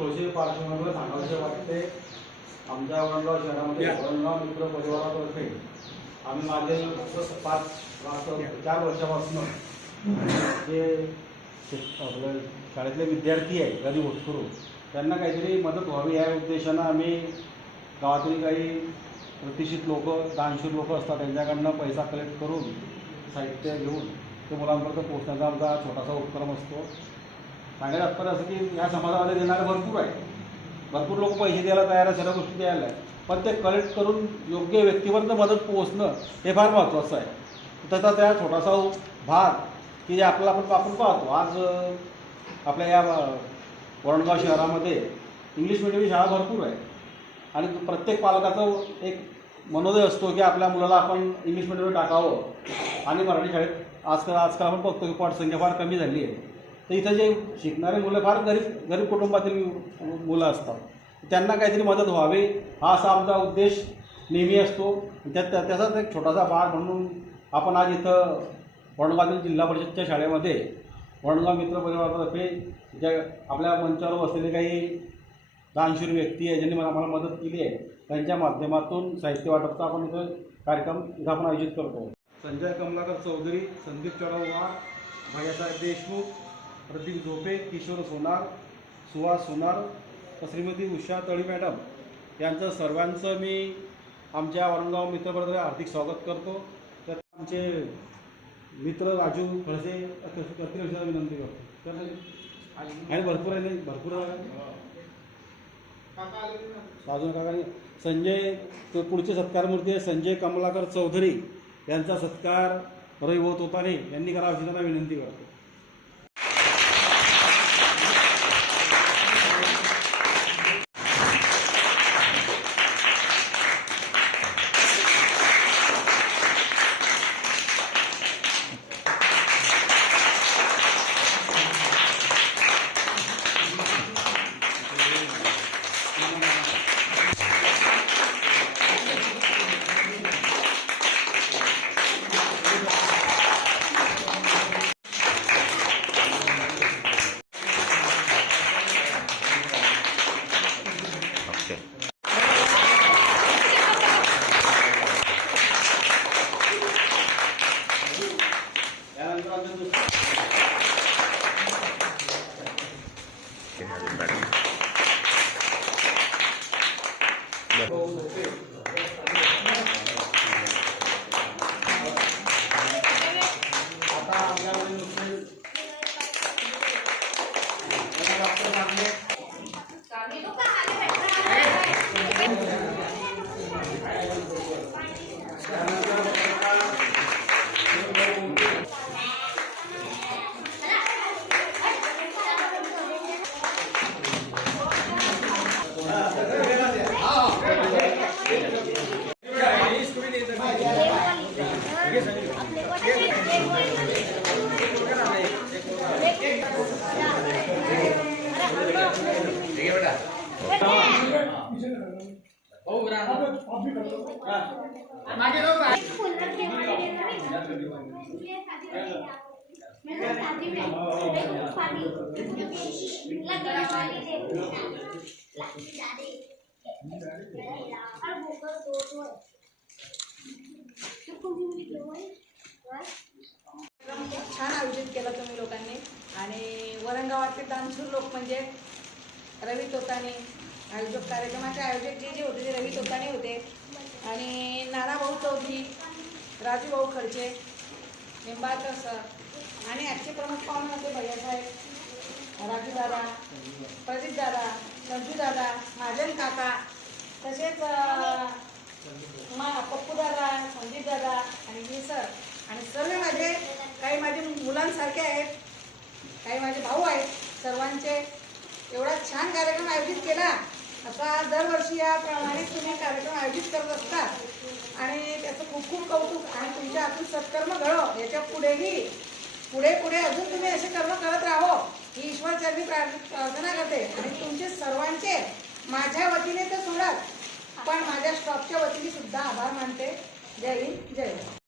थोडीशी पार्श्वभूमी सांगायचे वाटते. आमच्या वडगाव शहरामध्ये वडगाव मित्र परिवारातर्फे आम्ही मागील 4 वर्षापासून जे आपल्या शाळेतले विद्यार्थी आहे गरीब होतकरू त्यांना काहीतरी मदत व्हावी या उद्देशानं आम्ही गावातील काही प्रतिष्ठित लोक दानशूर लोक असतात त्यांच्याकडनं पैसा कलेक्ट करून साहित्य घेऊन ते मुलांपर्यंत पोहोचण्याचा आमचा छोटासा उपक्रम असतो. सांगायचं तात्पर्य असं की या समाजामध्ये देणारे भरपूर लोक पैसे द्यायला तयार आहे, सर्व गोष्टी द्यायला आहे, पण ते कलेक्ट करून योग्य व्यक्तीपर्यंत मदत पोहोचणं हे फार महत्त्वाचं आहे. तसा त्या छोटासा भाग की जे आपण पाहतो आज आपल्या या वडगाव शहरामध्ये इंग्लिश मिडियमची शाळा भरपूर आहे आणि प्रत्येक पालकाचा एक मनोदय असतो की आपल्या मुलाला आपण इंग्लिश मिडियमवर टाकावं आणि मराठी शाळेत आजकाल आपण बघतो की पटसंख्या फार कमी झाली आहे. तर इथं जे शिकणारे मुलं फार गरीब कुटुंबातील मुलं असतात, त्यांना काहीतरी मदत व्हावी हा असा आमचा उद्देश नेहमी असतो. त्याचाच एक छोटासा भाग म्हणून आपण आज इथं वडगावातील जिल्हा परिषदच्या शाळेमध्ये वडगाव मित्र परिवारातर्फे ज्या आपल्या मंचावर बसलेले काही दानशूर व्यक्ती आहे ज्यांनी आम्हाला मदत केली आहे त्यांच्या माध्यमातून साहित्य वाटपचा आपण इथं कार्यक्रम इथं आपण आयोजित करतो. संजय कमलाकर चौधरी, संदीप चढाववार, भैयासाहेब देशमुख, प्रदीप झोपे, किशोर सोनार, सुहास सोनार, श्रीमती उषा तळी मॅडम यांचं सर्वांचं मी आमच्या वडगाव मित्रपरिवारातर्फे हार्दिक स्वागत करतो. तर आमचे मित्र राजू खडसे करतील विनंती करतो. आणि भरपूर साजू काका संजय पुढचे सत्कारमूर्ती आहे संजय कमलाकर चौधरी यांचा सत्कार रवी होताने यांनी करावा अशी त्यांना विनंती करतो. छान आयोजित केलं तुम्ही लोकांनी. आणि वरणगावातले दानशूर लोक म्हणजे रवी तोताने आयोजक, कार्यक्रमाचे आयोजक जे होते ते रवी तोताने होते आणि नानाभाऊ चौधरी, राजूभाऊ खडसे, निंबाळकर सर आणि आजचे प्रमुख पाहुणे होते भैयासाहेब, राजूदादा, प्रदीपदादा, संजूदादा, महाजन काका, तसेच पप्पूदादा, संदीपदादा आणि मी सर आणि सर्व माझे मुलांसारखे आहेत, काही माझे भाऊ आहेत. सर्वांचे एवढा छान कार्यक्रम आयोजित केला. असा दरवर्षी याप्रमाणे तुम्ही कार्यक्रम आयोजित करत असतात आणि त्याचं खूप कौतुक. आणि तुमच्या हातून सत्कर्म घडो, याच्या पुढे अजून तुम्ही असे कर्म करत राहो ही ईश्वरचरणी प्रार्थना करते. आणि तुमचे सर्वांचे माझ्या वतीने तर सोडत पण माझ्या स्टॉपच्या वतीने सुद्धा आभार मानते. जय हिंद, जय भारत.